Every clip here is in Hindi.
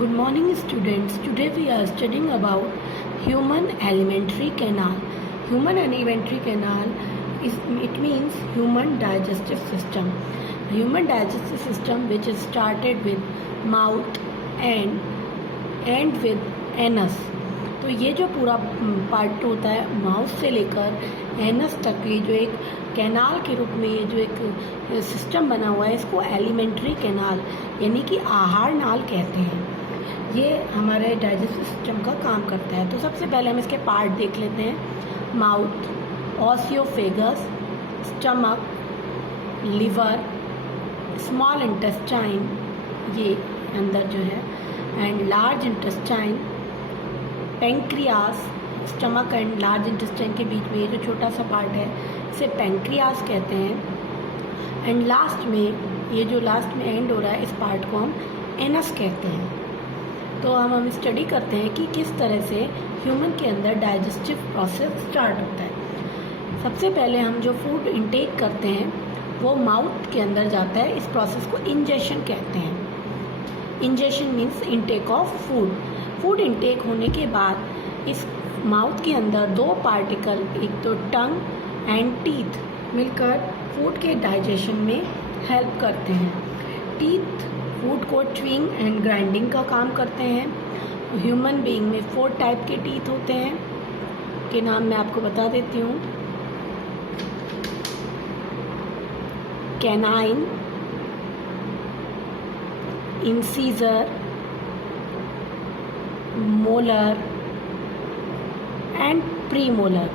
Good morning students. Today we are studying about human alimentary canal. Human alimentary canal it means human digestive system. Human digestive system which is started with mouth and end with anus. तो ये जो पूरा पार्ट होता है माउथ से लेकर एनस तक, ये जो एक कैनाल के रूप में ये जो एक सिस्टम बना हुआ है, इसको एलिमेंट्री कैनाल यानी कि आहार नाल कहते हैं। ये हमारे डाइजेस्टिव सिस्टम का काम करता है। तो सबसे पहले हम इसके पार्ट देख लेते हैं। Mouth, oesophagus, stomach, liver, small intestine, ये अंदर जो है, and large intestine, pancreas. Stomach and large intestine के बीच में ये जो छोटा सा पार्ट है इसे पेंक्रियास कहते हैं। एंड लास्ट में ये जो लास्ट में एंड हो रहा है इस पार्ट को हम एनस कहते हैं। तो हम स्टडी करते हैं कि किस तरह से ह्यूमन के अंदर डाइजेस्टिव प्रोसेस स्टार्ट होता है। सबसे पहले हम जो फूड इंटेक करते हैं वो माउथ के अंदर जाता है। इस प्रोसेस को इंजेशन कहते हैं। Ingestion means intake of food. Food intake होने के बाद इस माउथ के अंदर दो पार्टिकल, एक तो टंग एंड टीथ, मिलकर फूड के डाइजेशन में हेल्प करते हैं। टीथ फूड को च्यूइंग एंड ग्राइंडिंग का काम करते हैं। ह्यूमन बीइंग में 4 टाइप के टीथ होते हैं, के नाम मैं आपको बता देती हूँ। Canine, incisor, molar and premolar.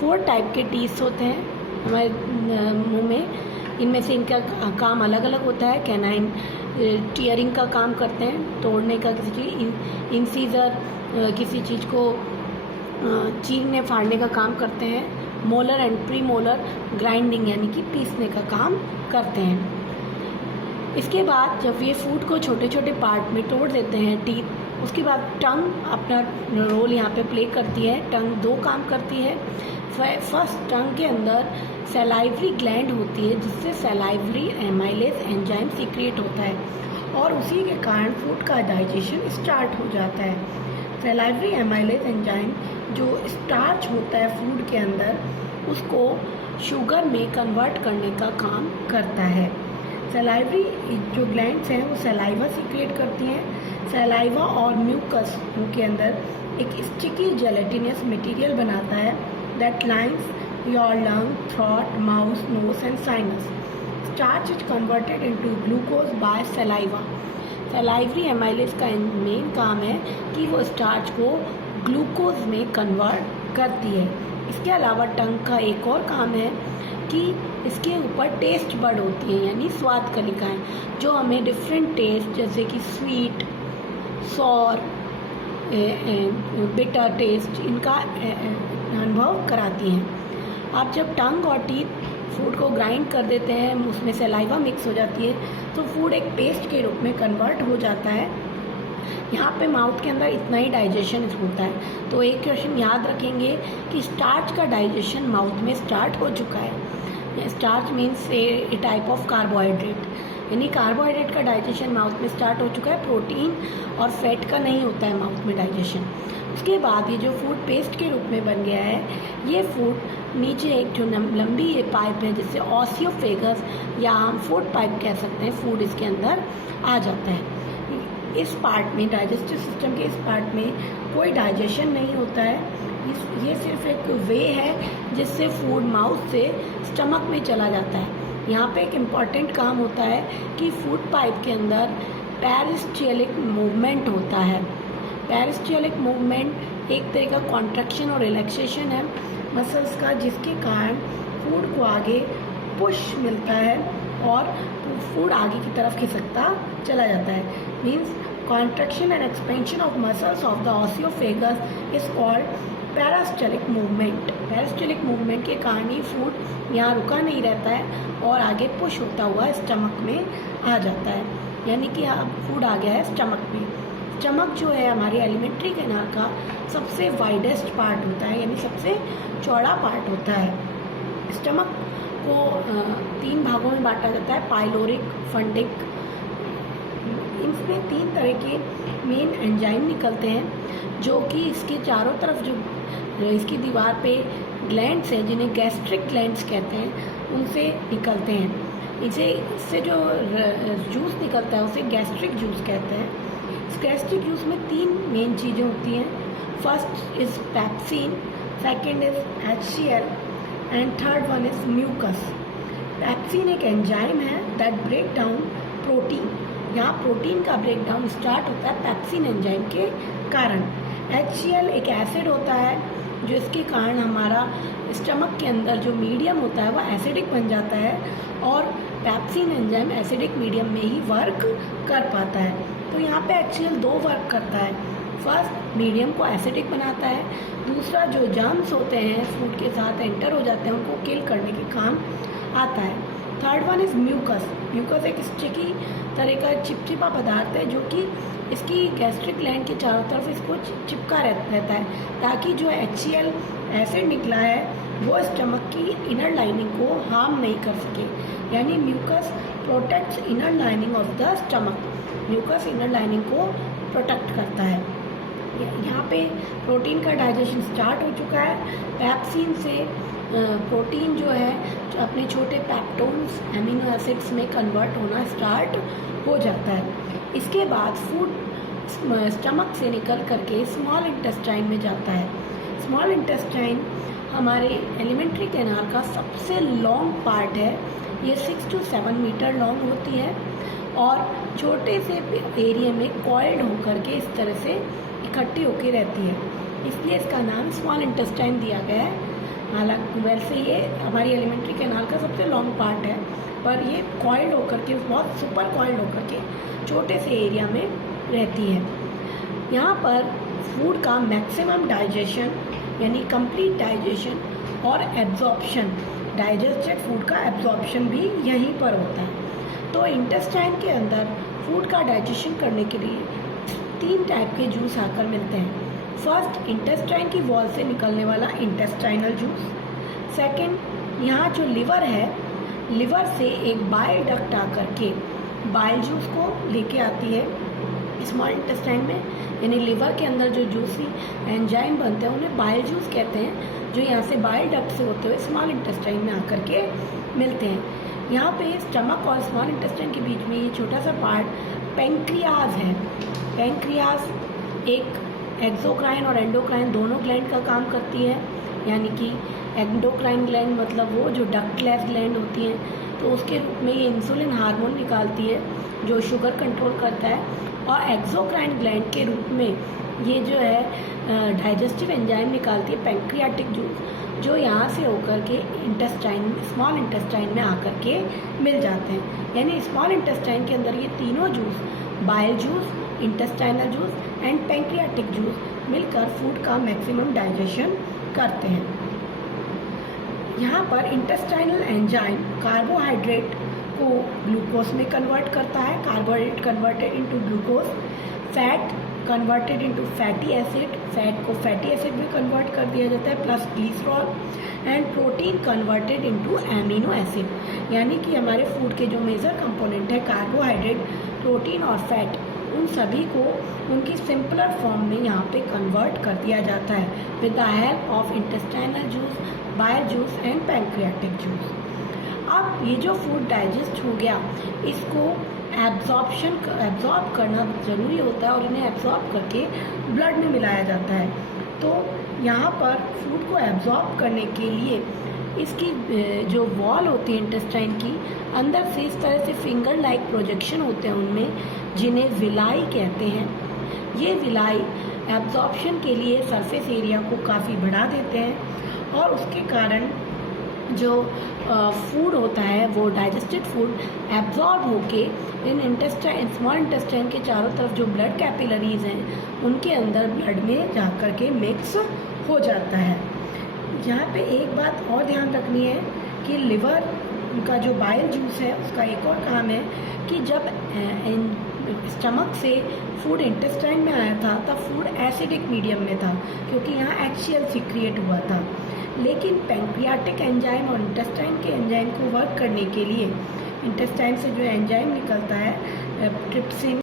4 type के टीथ होते हैं हमारे मुंह में। इनमें से इनका काम अलग अलग होता है। कैनाइन टीयरिंग का काम करते हैं, तोड़ने का किसी चीज़। इंसीजर किसी चीज़ को चीरने फाड़ने का काम करते हैं। मोलर एंड प्रीमोलर ग्राइंडिंग यानी कि पीसने का काम करते हैं। इसके बाद जब ये फूड को छोटे छोटे पार्ट में तोड़ देते हैं टीथ, उसके बाद टंग अपना रोल यहाँ पे प्ले करती है। टंग 2 काम करती है। फर्स्ट, टंग के अंदर सलाइवरी ग्लैंड होती है जिससे सलाइवरी एमाइलेज एंजाइम सीक्रेट होता है और उसी के कारण फूड का डाइजेशन स्टार्ट हो जाता है। सलाइवरी एमाइलेज एंजाइम जो स्टार्च होता है फूड के अंदर, उसको शुगर में कन्वर्ट करने का काम करता है। सलाइवरी जो ग्लैंड्स हैं वो सलाइवा सीक्रेट करती हैं। सलाइवा और म्यूकस मुंह के अंदर एक स्टिकी जेलेटिनस मटेरियल बनाता है that lines your lung, throat, mouth, nose and sinus. Starch is converted into glucose by saliva. Salivary amylase का मेन काम है कि वो स्टार्च को ग्लूकोज में कन्वर्ट करती है। इसके अलावा टंग का एक और काम है कि इसके ऊपर टेस्ट बड होती है यानी स्वाद कलिकाएँ, जो हमें डिफरेंट टेस्ट जैसे कि स्वीट, सॉर, बिटर टेस्ट, इनका अनुभव कराती हैं। आप जब टंग और टीथ फूड को ग्राइंड कर देते हैं, उसमें सलाइवा मिक्स हो जाती है, तो फूड एक पेस्ट के रूप में कन्वर्ट हो जाता है। यहाँ पे माउथ के अंदर इतना ही डाइजेशन होता है। तो एक क्वेश्चन याद रखेंगे कि स्टार्च का डाइजेशन माउथ में स्टार्ट हो चुका है। Starch means A type of carbohydrate, यानी कार्बोहाइड्रेट का डाइजेशन माउथ में स्टार्ट हो चुका है। प्रोटीन और फैट का नहीं होता है माउथ में डाइजेशन। उसके बाद ये जो फूड पेस्ट के रूप में बन गया है, ये फूड नीचे एक जो लंबी ये पाइप है जिससे ऑसियोफेगस या हम फूड पाइप कह सकते हैं, फूड इसके अंदर आ जाता है। इस पार्ट में, डाइजेस्टिव सिस्टम के इस पार्ट में कोई डाइजेशन नहीं होता है। ये सिर्फ एक वे है जिससे फूड माउथ से स्टमक में चला जाता है। यहाँ पे एक इम्पॉर्टेंट काम होता है कि फूड पाइप के अंदर पेरिस्टाल्टिक मूवमेंट होता है। पेरिस्टाल्टिक मूवमेंट एक तरह का कॉन्ट्रैक्शन और रिलैक्सेशन है मसल्स का, जिसके कारण फूड को आगे पुश मिलता है और फूड आगे की तरफ खिसकता चला जाता है। Means contraction and expansion of muscles of the oesophagus is called peristaltic movement. Peristaltic movement के कारण ही फूड यहाँ रुका नहीं रहता है और आगे पुश होता हुआ स्टमक में आ जाता है, यानी कि फूड आ गया है स्टमक में। स्टमक जो है हमारी एलिमेंट्री कैनाल का सबसे वाइडेस्ट पार्ट होता है, यानी सबसे चौड़ा पार्ट होता है। स्टमक को 3 भागों में बांटा जाता है, पाइलोरिक, फंडिक। इन प्रोटीन्स में 3 तरह के मेन एंजाइम निकलते हैं, जो कि इसके चारों तरफ जो इसकी दीवार पे ग्लैंड्स हैं, जिन्हें गैस्ट्रिक ग्लैंड्स कहते हैं, उनसे निकलते हैं। इससे जो जूस निकलता है उसे गैस्ट्रिक जूस कहते हैं। इस गैस्ट्रिक जूस में 3 मेन चीज़ें होती हैं। First is pepsin, second is HCl and third one is mucus. Pepsin एक एंजाइम है दैट ब्रेक डाउन प्रोटीन। यहाँ प्रोटीन का ब्रेक डाउन स्टार्ट होता है पैप्सिन एंजाइम के कारण। HCl एक एसिड होता है जो इसके कारण हमारा स्टमक के अंदर जो मीडियम होता है वह एसिडिक बन जाता है, और पैप्सिन एंजाइम एसिडिक मीडियम में ही वर्क कर पाता है। तो यहाँ पे HCl 2 वर्क करता है। फर्स्ट, मीडियम को एसिडिक बनाता है। दूसरा, जो जर्म्स होते हैं फूड के साथ एंटर हो जाते हैं उनको किल करने के काम आता है। Third one is mucus. Mucus एक स्टिकी तरह का चिपचिपा पदार्थ है जो कि इसकी गैस्ट्रिक ग्लैंड के चारों तरफ इसको चिपका रहता है, ताकि जो HCl एसिड निकला है वो स्टमक की इनर लाइनिंग को हार्म नहीं कर सके। यानी mucus protects inner lining of the stomach. Mucus inner lining को प्रोटेक्ट करता है। यहाँ पे प्रोटीन का डाइजेशन स्टार्ट हो चुका है। पैप्सिन से प्रोटीन जो है जो अपने छोटे पैप्टोन्स एमिनो एसिड्स में कन्वर्ट होना स्टार्ट हो जाता है। इसके बाद फूड स्टमक से निकल करके स्मॉल इंटेस्टाइन में जाता है। स्मॉल इंटेस्टाइन हमारे एलिमेंट्री कैनाल का सबसे लॉन्ग पार्ट है। ये 6 to 7 मीटर लॉन्ग होती है और छोटे से एरिया में कॉइल्ड होकर के इस तरह से इकट्ठी होकर रहती है, इसलिए इसका नाम स्मॉल इंटेस्टाइन दिया गया है। हालांकि वैसे ये हमारी एलिमेंट्री कैनाल का सबसे लॉन्ग पार्ट है, पर ये कॉइल्ड होकर के बहुत सुपर कॉइल्ड होकर के छोटे से एरिया में रहती है। यहाँ पर फूड का मैक्सिमम डाइजेशन यानी कंप्लीट डाइजेशन और एब्जॉर्प्शन, डाइजेस्टेड फूड का एब्जॉर्प्शन भी यहीं पर होता है। तो इंटेस्टाइन के अंदर फूड का डाइजेशन करने के लिए 3 टाइप के जूस आकर मिलते हैं। फर्स्ट, इंटेस्टाइन की वॉल से निकलने वाला इंटेस्टाइनल जूस। सेकंड, यहाँ जो लिवर है, लिवर से एक बाइल डक्ट आकर के बाइल जूस को लेके आती है स्मॉल इंटेस्टाइन में। यानी लिवर के अंदर जो जूसी एंजाइम बनते हैं उन्हें बाइल जूस कहते हैं, जो यहाँ से बाइल डक्ट से होते हुए स्मॉल इंटेस्टाइन में आकर के मिलते हैं। यहाँ पे स्टमक और स्मॉल इंटेस्टाइन के बीच में ये छोटा सा पार्ट पेंक्रियाज है। पेंक्रियाज एक एक्सोक्राइन और एंडोक्राइन दोनों ग्लैंड का काम करती है। यानी कि एंडोक्राइन ग्लैंड मतलब वो जो डक्टलेस ग्लैंड होती हैं, तो उसके रूप में ये इंसुलिन हार्मोन निकालती है जो शुगर कंट्रोल करता है, और एक्सोक्राइन ग्लैंड के रूप में ये जो है डाइजेस्टिव एंजाइम निकालती है पैंक्रियाटिक जूस, जो यहाँ से होकर के इंटेस्टाइन स्मॉल इंटेस्टाइन में आकर के मिल जाते हैं। यानी स्मॉल इंटेस्टाइन के अंदर ये तीनों juice, bile juice, intestinal juice and pancreatic juice मिलकर फूड का मैक्सिमम डाइजेशन करते हैं। यहाँ पर इंटेस्टाइनल एंजाइम कार्बोहाइड्रेट को ग्लूकोज में कन्वर्ट करता है, carbohydrate converted into glucose, fat converted into fatty acid, fat को फैटी एसिड में कन्वर्ट कर दिया जाता है plus glycerol, and protein converted into amino acid. यानी कि हमारे फूड के जो मेजर कंपोनेंट है कार्बोहाइड्रेट, प्रोटीन और फैट, उन सभी को उनकी सिंपलर फॉर्म में यहाँ पे कन्वर्ट कर दिया जाता है with the help of intestinal juice, bile juice and pancreatic juice. अब ये जो फूड डाइजेस्ट हो गया, इसको एब्जॉर्ब करना ज़रूरी होता है और इन्हें एब्जॉर्ब करके ब्लड में मिलाया जाता है। तो यहाँ पर फूड को एब्जॉर्ब करने के लिए इसकी जो वॉल होती है इंटेस्टाइन की, अंदर से इस तरह से फिंगर लाइक प्रोजेक्शन होते हैं उनमें, जिन्हें विलाई कहते हैं। ये विलाई एब्जॉर्प्शन के लिए सरफेस एरिया को काफ़ी बढ़ा देते हैं और उसके कारण जो फूड होता है वो डाइजेस्टेड फूड एब्जॉर्ब होके इन इंटेस्टाइन स्मॉल इंटेस्टाइन के चारों तरफ जो ब्लड कैपिलरीज हैं उनके अंदर ब्लड में जा कर के मिक्स हो जाता है। यहाँ पे एक बात और ध्यान रखनी है कि लिवर का जो बाइल जूस है उसका एक और काम है कि जब स्टमक से फूड इंटेस्टाइन में आया था तब फूड एसिडिक मीडियम में था, क्योंकि यहाँ HCl सीक्रिएट हुआ था। लेकिन पैंक्रियाटिक एंजाइम और इंटेस्टाइन के एंजाइम को वर्क करने के लिए इंटेस्टाइन से जो एंजाइम निकलता है ट्रिप्सिन